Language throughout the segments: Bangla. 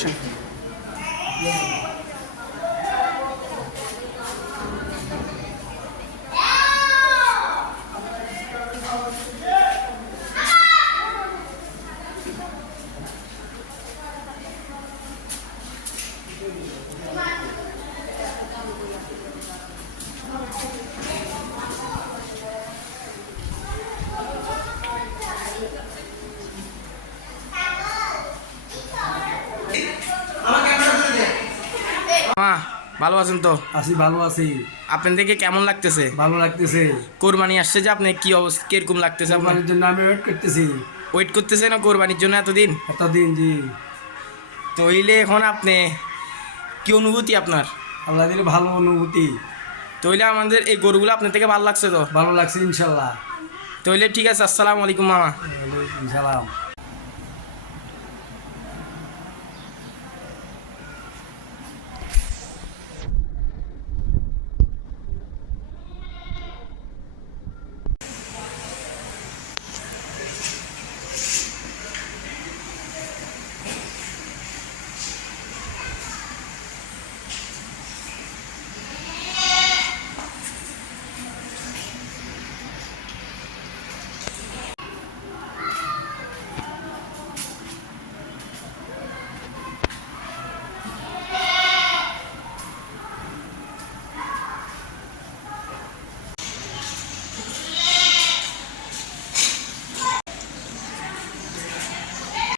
অ্যাকশন। মা ভালো আছেন তো? আছি, ভালো আছি। আপনার দেখে কেমন লাগতেছে? ভালো লাগতেছে। কোরবানি আসছে যে, আপনি কি অবস্থা, কিরকম লাগতেছে আপনার? কোরবানির জন্য আমি ওয়েট করতেছি ওয়েট করতেছেন না কোরবানির জন্য এতদিন? এতদিন। জি, তইলে এখন আপনি কি অনুভূতি আপনার? আল্লাহ দিলে ভালো অনুভূতি। তইলে আমাদের এই গরুগুলো আপনার থেকে ভালো লাগছে তো? ভালো লাগছে ইনশাল্লাহ। তইলে ঠিক আছে, আসসালামু আলাইকুম মামা। ওয়ালাইকুম সালাম।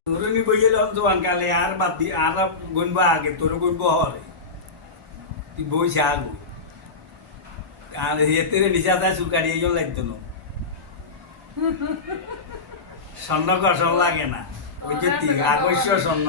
তোর নি বইলে জোয়ান কালে আর বাদ দি আর গুনবা আগে তোর গুনবো হরে তুই বইছে আগু আর এতে নিচা তাই চুল কাটিয়ে গেল লাগতো না স্বর্ণ কষণ লাগে না ওই যে আগস্য স্বর্ণ